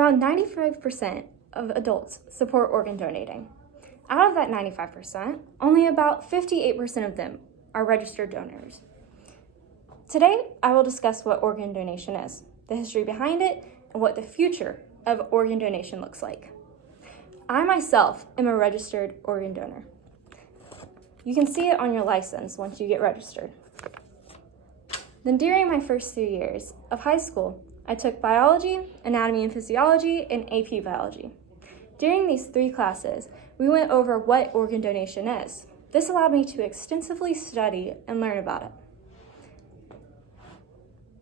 Around 95% of adults support organ donating. Out of that 95%, only about 58% of them are registered donors. Today, I will discuss what organ donation is, the history behind it, and what the future of organ donation looks like. I myself am a registered organ donor. You can see it on your license once you get registered. Then during my first 3 years of high school, I took biology, anatomy and physiology, and AP biology. During these 3 classes, we went over what organ donation is. This allowed me to extensively study and learn about it.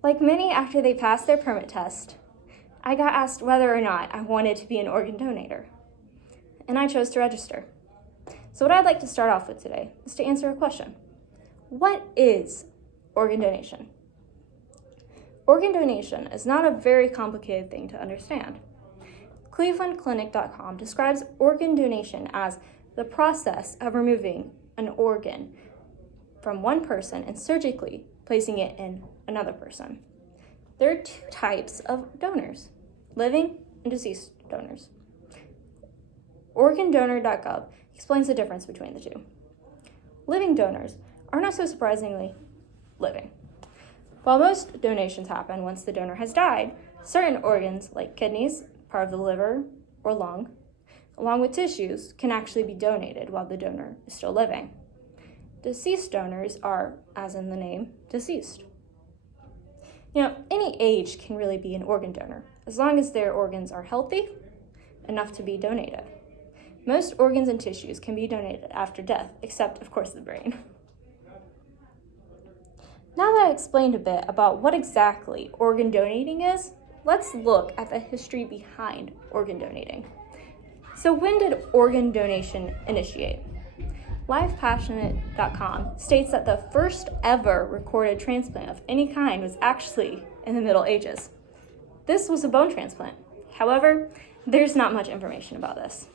Like many after they passed their permit test, I got asked whether or not I wanted to be an organ donor, and I chose to register. So what I'd like to start off with today is to answer a question. What is organ donation? Organ donation is not a very complicated thing to understand. ClevelandClinic.com describes organ donation as the process of removing an organ from one person and surgically placing it in another person. There are 2 types of donors, living and deceased donors. OrganDonor.gov explains the difference between the 2. Living donors are not so surprisingly living. While most donations happen once the donor has died, certain organs like kidneys, part of the liver, or lung, along with tissues, can actually be donated while the donor is still living. Deceased donors are, as in the name, deceased. Any age can really be an organ donor, as long as their organs are healthy enough to be donated. Most organs and tissues can be donated after death, except, of course, the brain. Now that I explained a bit about what exactly organ donating is, let's look at the history behind organ donating. So when did organ donation initiate? LifePassionate.com states that the first ever recorded transplant of any kind was actually in the Middle Ages. This was a bone transplant. However, there's not much information about this.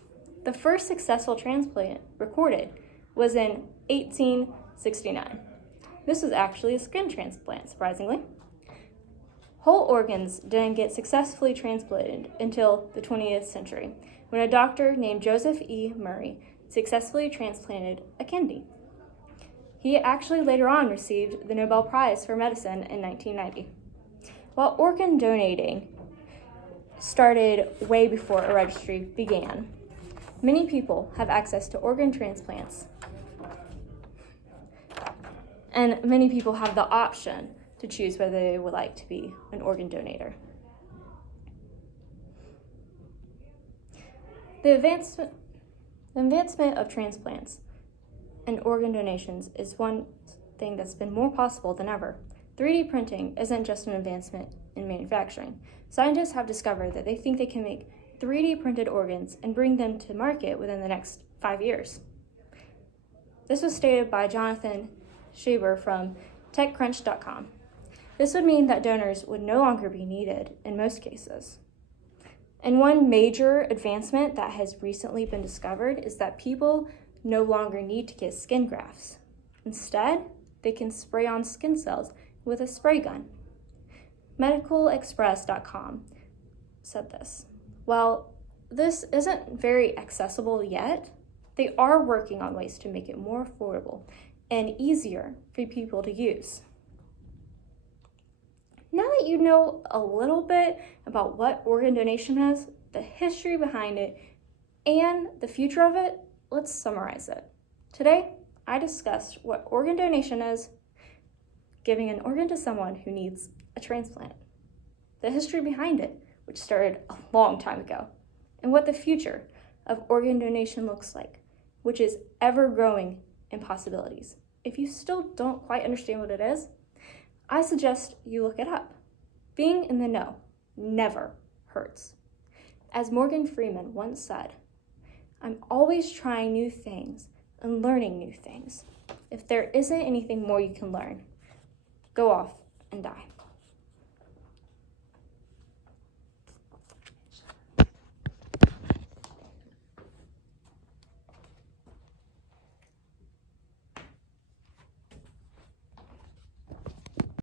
The first successful transplant recorded was in 1869. This was actually a skin transplant, surprisingly. Whole organs didn't get successfully transplanted until the 20th century, when a doctor named Joseph E. Murray successfully transplanted a kidney. He actually later on received the Nobel Prize for Medicine in 1990. While organ donating started way before a registry began, many people have access to organ transplants, and many people have the option to choose whether they would like to be an organ donor. The advancement of transplants and organ donations is one thing that's been more possible than ever. 3D printing isn't just an advancement in manufacturing. Scientists have discovered that they think they can make 3D printed organs and bring them to market within the next 5 years. This was stated by Jonathan Shaber from TechCrunch.com. This would mean that donors would no longer be needed in most cases. And one major advancement that has recently been discovered is that people no longer need to get skin grafts. Instead, they can spray on skin cells with a spray gun. MedicalExpress.com said this. While this isn't very accessible yet, they are working on ways to make it more affordable and easier for people to use. Now that you know a little bit about what organ donation is, the history behind it, and the future of it, let's summarize it. Today, I discussed what organ donation is, giving an organ to someone who needs a transplant, the history behind it, which started a long time ago, and what the future of organ donation looks like, which is ever growing in possibilities. If you still don't quite understand what it is, I suggest you look it up. Being in the know never hurts. As Morgan Freeman once said, I'm always trying new things and learning new things. If there isn't anything more you can learn, go off and die.